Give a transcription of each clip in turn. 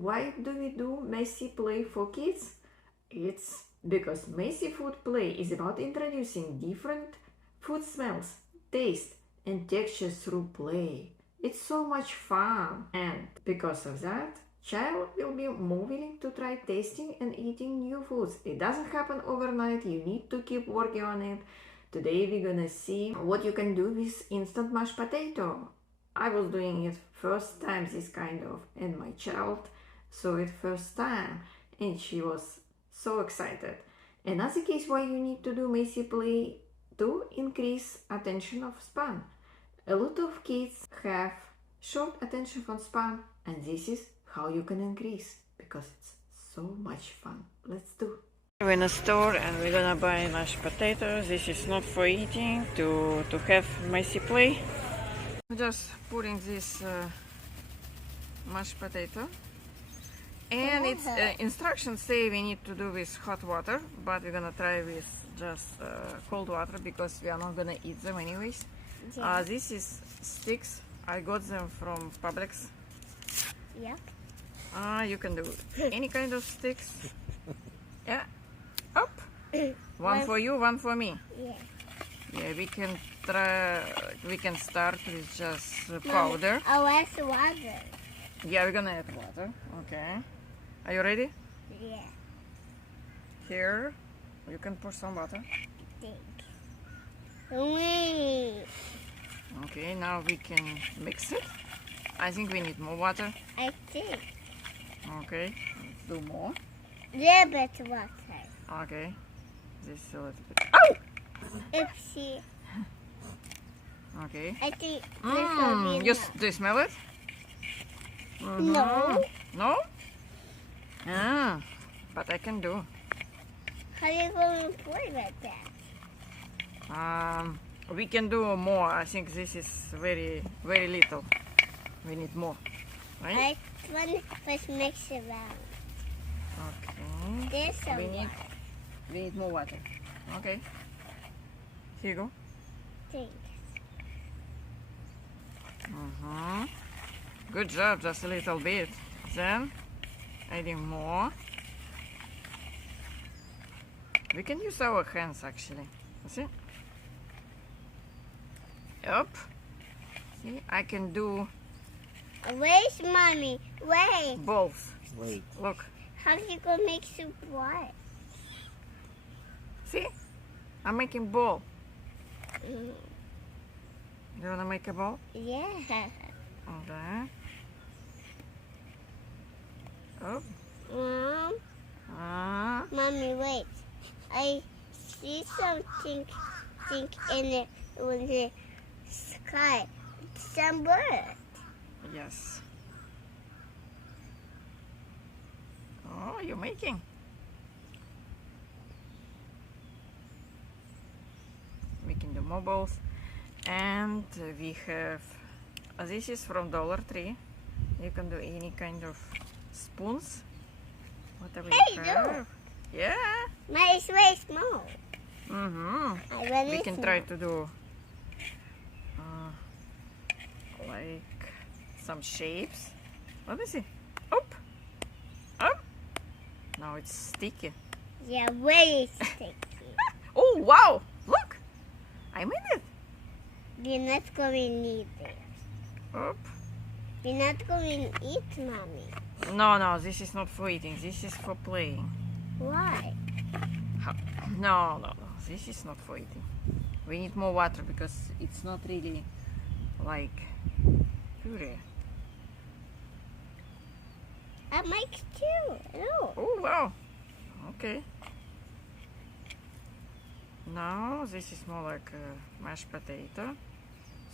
why do we do messy play for kids? It's because messy food play is about introducing different food smells, taste, and textures through play. It's so much fun, and because of that, child will be more willing to try tasting and eating new foods. It doesn't happen overnight, you need to keep working on it. Today we're gonna see what you can do with instant mashed potato. I was doing it first time this kind of, and my child saw it first time and she was so excited. Another case why you need to do messy play to increase attention of span. A lot of kids have short attention span, and this is how you can increase, because it's so much fun. Let's do. We're in a store and we're gonna buy mashed potatoes. This is not for eating, to have messy play. Just putting this mashed potato, and its instructions say we need to do with hot water, but we're gonna try with just cold water because we are not gonna eat them anyways. Yeah. This is sticks. I got them from Publix. Yep. You can do any kind of sticks. Yeah. Up. One for you, one for me. Yeah. Yeah, we can try. We can start with just powder. I'll add water. Yeah, we're gonna add water. Okay. Are you ready? Yeah. Here, you can pour some water. Thanks. Wait. Okay, now we can mix it. I think we need more water. I think. Okay, let's do more. Little bit water. Okay, this is a little bit. Oh! Oopsie. Okay. I think this will be Do you smell it? No. No? Ah, but I can do. How are you going to play with that? We can do more. I think this is very, very little. We need more, right? I want to mix it around. Okay. This We need more water. Okay. Here you go. Thanks. Good job, just a little bit. Then, adding more. We can use our hands actually. See? Up. See, I can do. Where's mommy? Wait. Balls. Wait. Look. How you gonna make soup what? See? I'm making ball. You wanna make a ball? Yeah. Okay. Up. Mommy, wait. I see something in the sky. Some bird. Yes. Oh, you're making. We can do more balls. And we have, this is from Dollar Tree. You can do any kind of spoons. Whatever you have. Yeah. Mine is very small. We can try to do like some shapes. Let me see. Up. Up. Now it's sticky. Yeah, very sticky. Oh, wow. Look. I made it. We're not going to need it. Up. We're not going to eat, Mommy. No, this is not for eating. This is for playing. Why? No. This is not for eating. We need more water because it's not really like puree. I make too. Oh. Oh, wow. Okay. Now this is more like a mashed potato.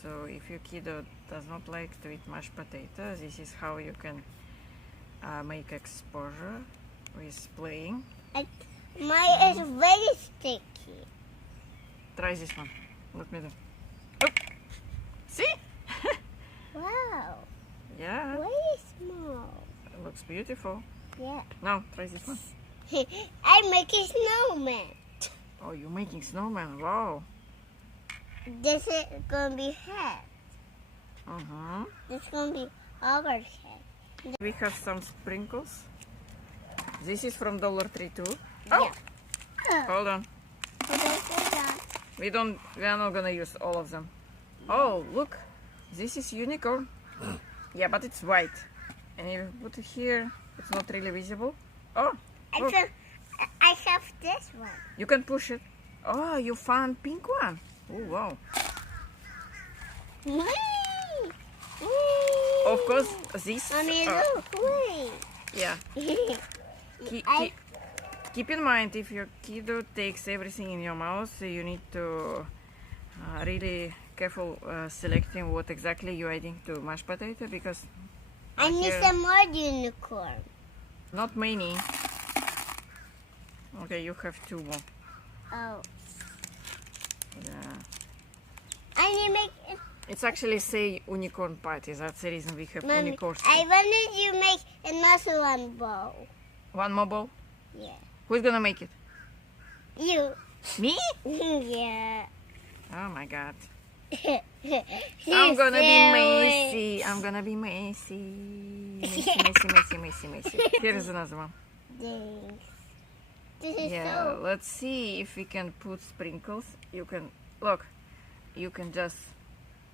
So if your kid does not like to eat mashed potato, this is how you can make exposure with playing. Mine is very sticky. Try this one. Let me do. Oh. See? Wow. Yeah. Very small. It looks beautiful. Yeah. Now try this one. I'm making snowman. Oh, you're making snowman. Wow. This is gonna be head. Uh-huh. This is gonna be our head. We have some sprinkles. This is from Dollar Tree too. Yeah. Hold on. We are not gonna use all of them. Oh, look. This is unicorn. Yeah, but it's white. And if you put it here, it's not really visible. Oh, look. I have this one. You can push it. Oh, you found pink one. Oh, wow. Of course, this... Mommy, look, wait. Yeah. Keep in mind, if your kiddo takes everything in your mouth, you need to really careful selecting what exactly you're adding to mashed potato, because I need some more unicorn. not many. Okay, you have 2 more. Oh. Yeah. I need to make it. It's actually say unicorn party. That's the reason we have Mommy, unicorns. I wanted you to make another one bowl. One more bowl? Yeah. Who's gonna make it? You. Me? Yeah. Oh my god. She's I'm gonna be silly. messy. I'm gonna be messy. Messy. Here is another one. Thanks. This is Yeah, so. let's see if we can put sprinkles. You can, look, you can just,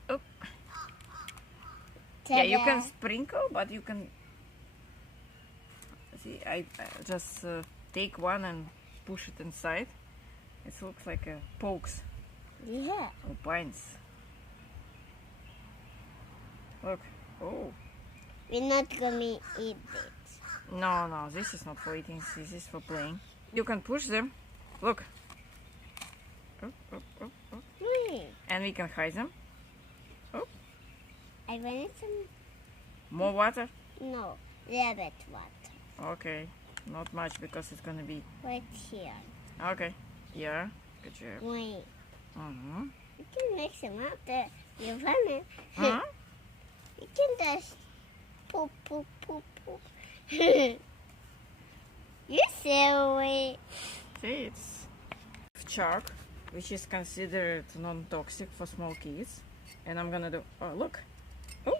oh, yeah, you can sprinkle, but you can, see, I just take one and push it inside. It looks like a pokes Yeah. or pines. Look, oh, We're not gonna eat it. no, this is not for eating, this is for playing. You can push them, look. Oh. And we can hide them. I wanted some. More water? No, rabbit water. Okay, not much because it's gonna be. Right here. Okay, yeah, good job. Wait. Mm-hmm. You can make some out there. You want it? Huh? You can just poop. You're silly. See, it's chalk, which is considered non-toxic for small kids. And I'm gonna do. Oh, look. Oop.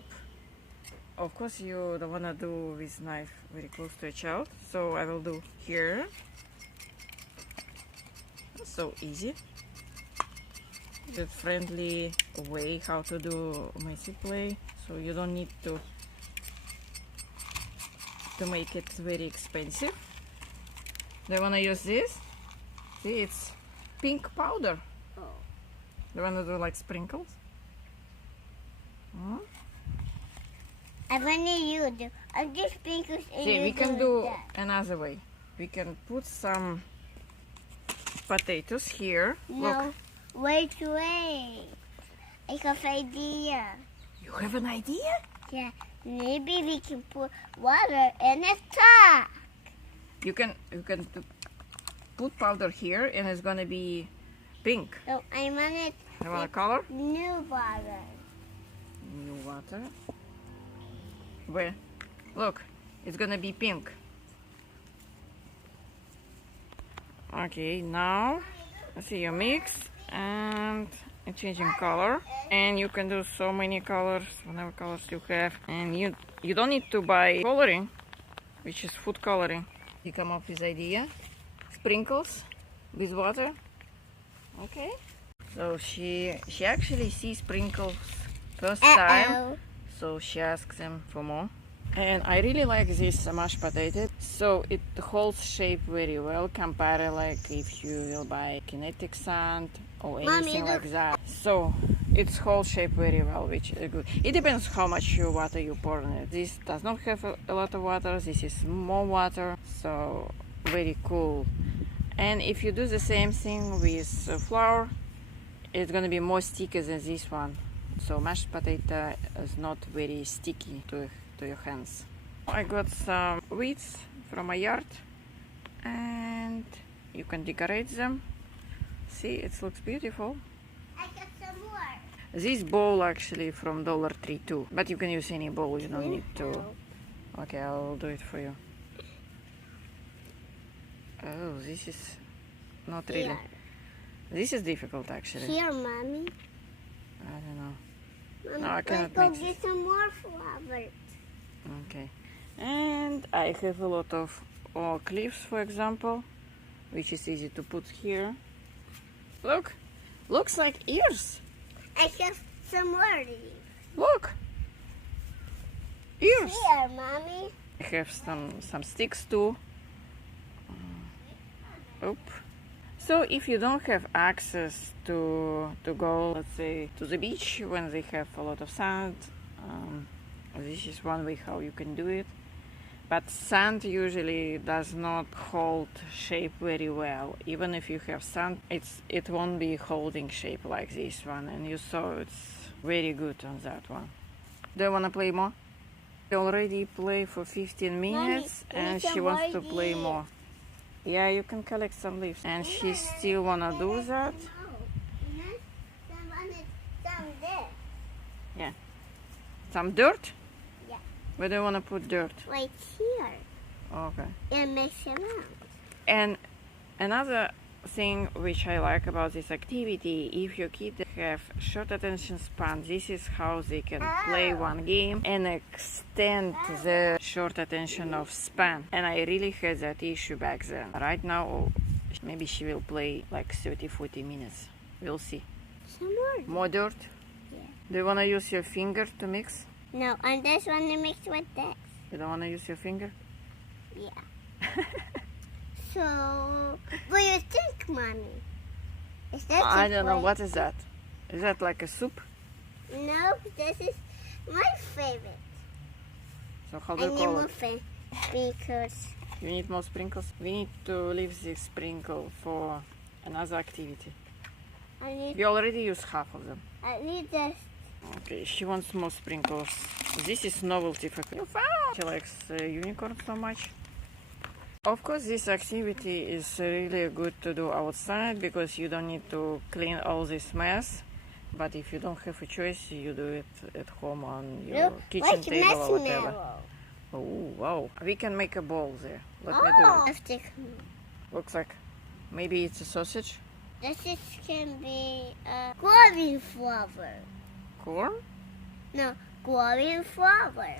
Of course, you don't wanna do with knife very close to a child, so I will do here. So easy. The friendly way how to do messy play, so you don't need to make it very expensive. Do you wanna use this? See, it's pink powder. Oh. Do you wanna do like sprinkles? Hmm? I wanted you to do. I'm just sprinkles and See, you we can do that. another way. We can put some potatoes here. No, Look, wait. I have idea. you have an idea? Yeah, maybe we can put water in the top. You can put powder here, and it's gonna be pink. So I wanted You want a color? new water. New water. Where? Look, it's gonna be pink. Okay, now let's see, you mix and it's changing color, and you can do so many colors, whatever colors you have, and you don't need to buy coloring, which is food coloring. You come up with idea, sprinkles with water. Okay, so she actually sees sprinkles first time, so she asks them for more. And I really like this mashed potato, so it holds shape very well compared like if you will buy Kinetic sand or anything Mommy, like that. So it holds shape very well, which is good. It depends how much water you pour in it. This does not have a lot of water, this is more water, so very cool. And if you do the same thing with flour, it's gonna be more sticky than this one. So mashed potato is not very sticky to your hands. I got some weeds from my yard, and you can decorate them. See, it looks beautiful. I got some more. This bowl actually from Dollar Tree too, but you can use any bowl, you don't need to. Okay, I'll do it for you. Oh, this is not really. Here. This is difficult actually. Here, Mommy. I don't know. Mommy, No, I cannot let's go mix it. get some more flowers. Okay. And I have a lot of clips, for example, which is easy to put here. Look, looks like ears. I have some more leaves. Look, ears. Here, Mommy. I have some sticks too. Oop. So if you don't have access to go, let's say, to the beach when they have a lot of sand, this is one way how you can do it. But sand usually does not hold shape very well. Even if you have sand, it won't be holding shape like this one. And you saw it's very good on that one. Do you want to play more? We already play for 15 minutes, Mommy, and she wants to play more. Yeah, you can collect some leaves. And she still want to do that. Yeah. Some dirt? Yeah. Where do you want to put dirt? Right here. Okay. And mix it around. And another thing which I like about this activity, if your kids have short attention span, this is how they can play one game and extend the short attention of span. And I really had that issue back then. Right now, maybe she will play like 30-40 minutes. We'll see. Some more. More dirt? Yeah. Do you want to use your finger to mix? No, I just want to mix with this. You don't want to use your finger? Yeah. So, what do you think, Mommy? Is that I don't know. What is that? Is that like a soup? No, this is my favorite. So how I do you need call more it? because You need more sprinkles? We need to leave this sprinkle for another activity. We already used half of them. I need this. Okay, she wants more sprinkles. This is novelty for her. She likes unicorn so much. Of course, this activity is really good to do outside because you don't need to clean all this mess. But if you don't have a choice, you do it at home on your kitchen table or whatever. Oh, wow. We can make a bowl there. Let me do it. Looks like maybe it's a sausage. This can be cauliflower. Corn? No, cauliflower.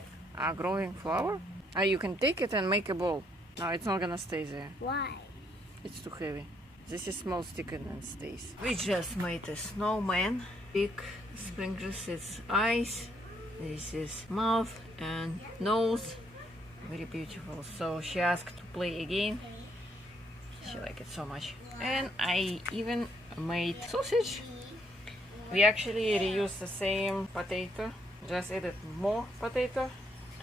Growing flour? You can take it and make a bowl. No, it's not gonna stay there. Why? It's too heavy. This is small stick and stays. We just made a snowman. Big sprinkles, its eyes. This is mouth and nose. Very beautiful. So she asked to play again. She liked it so much. And I even made sausage. We actually reused the same potato. Just added more potato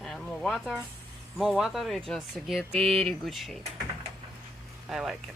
and more water. More water, it just get very good shape. I like it.